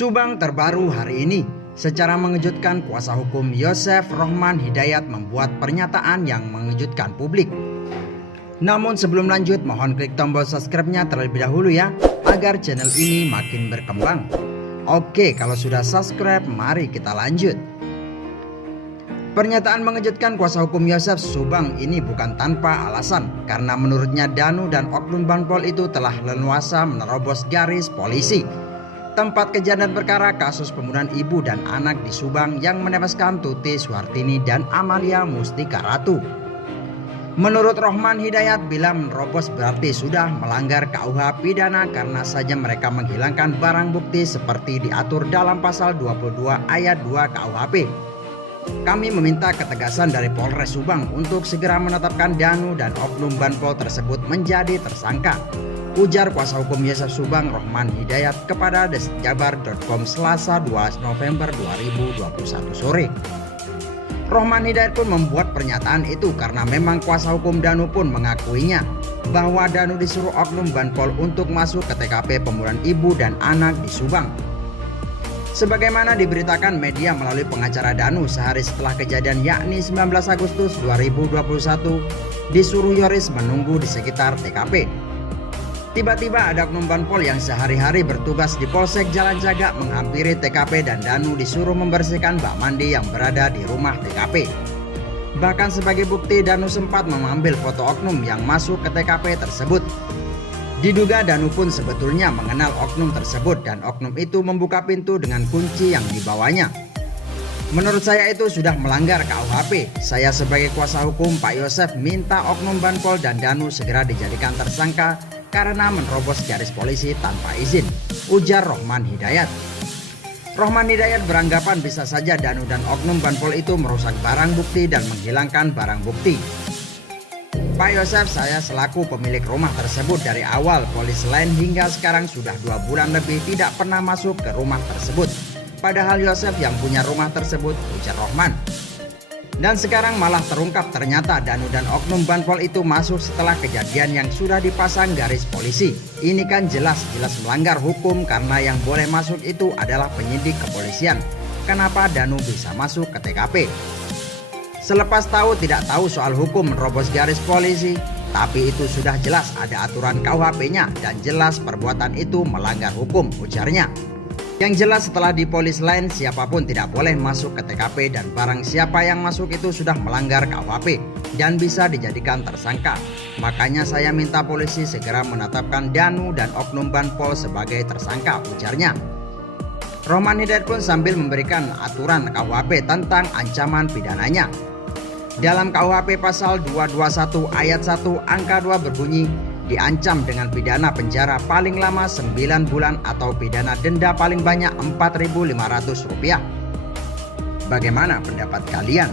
Subang terbaru hari ini. Secara mengejutkan, kuasa hukum Yosef Rohman Hidayat membuat pernyataan yang mengejutkan publik. Namun sebelum lanjut, mohon klik tombol subscribe-nya terlebih dahulu ya, agar channel ini makin berkembang. Oke, kalau sudah subscribe, mari kita lanjut. Pernyataan mengejutkan kuasa hukum Yosef Subang ini bukan tanpa alasan, karena menurutnya Danu dan oknum Banpol itu telah leluasa menerobos garis polisi. Tempat kejadian perkara kasus pembunuhan ibu dan anak di Subang yang menewaskan Tuti Suhartini dan Amalia Mustika Ratu. Menurut Rohman Hidayat, bila menerobos berarti sudah melanggar KUH pidana karena saja mereka menghilangkan barang bukti seperti diatur dalam pasal 22 ayat 2 KUHP. Kami meminta ketegasan dari Polres Subang untuk segera menetapkan Danu dan oknum Banpol tersebut menjadi tersangka, ujar kuasa hukum Yosef Subang Rohman Hidayat kepada desikjabar.com Selasa 2 November 2021 sore. Rohman Hidayat pun membuat pernyataan itu karena memang kuasa hukum Danu pun mengakuinya bahwa Danu disuruh oknum Banpol untuk masuk ke TKP pembunuhan ibu dan anak di Subang. Sebagaimana diberitakan media melalui pengacara Danu, sehari setelah kejadian yakni 19 Agustus 2021 disuruh Yoris menunggu di sekitar TKP. Tiba-tiba ada oknum Banpol yang sehari-hari bertugas di Polsek Jalan Jaga menghampiri TKP dan Danu disuruh membersihkan bak mandi yang berada di rumah TKP. Bahkan sebagai bukti, Danu sempat mengambil foto oknum yang masuk ke TKP tersebut. Diduga Danu pun sebetulnya mengenal oknum tersebut dan oknum itu membuka pintu dengan kunci yang dibawanya. Menurut saya itu sudah melanggar KUHP. Saya sebagai kuasa hukum Pak Yosef minta oknum Banpol dan Danu segera dijadikan tersangka karena menerobos garis polisi tanpa izin, ujar Rohman Hidayat. Rohman Hidayat beranggapan bisa saja Danu dan oknum Banpol itu merusak barang bukti dan menghilangkan barang bukti. Pak Yosef, saya selaku pemilik rumah tersebut dari awal polis lain hingga sekarang sudah 2 bulan lebih tidak pernah masuk ke rumah tersebut. Padahal Yosef yang punya rumah tersebut, ujar Rohman. Dan sekarang malah terungkap ternyata Danu dan oknum Banpol itu masuk setelah kejadian yang sudah dipasang garis polisi. Ini kan jelas-jelas melanggar hukum karena yang boleh masuk itu adalah penyidik kepolisian. Kenapa Danu bisa masuk ke TKP? Selepas tahu tidak tahu soal hukum menerobos garis polisi, tapi itu sudah jelas ada aturan KUHP-nya dan jelas perbuatan itu melanggar hukum, ujarnya. Yang jelas setelah di polis lain siapapun tidak boleh masuk ke TKP dan barang siapa yang masuk itu sudah melanggar KUHP dan bisa dijadikan tersangka. Makanya saya minta polisi segera menetapkan Danu dan oknum Banpol sebagai tersangka, ujarnya. Rohman Hidayat pun sambil memberikan aturan KUHP tentang ancaman pidananya. Dalam KUHP pasal 221 ayat 1 angka 2 berbunyi, diancam dengan pidana penjara paling lama 9 bulan atau pidana denda paling banyak Rp4.500. Bagaimana pendapat kalian?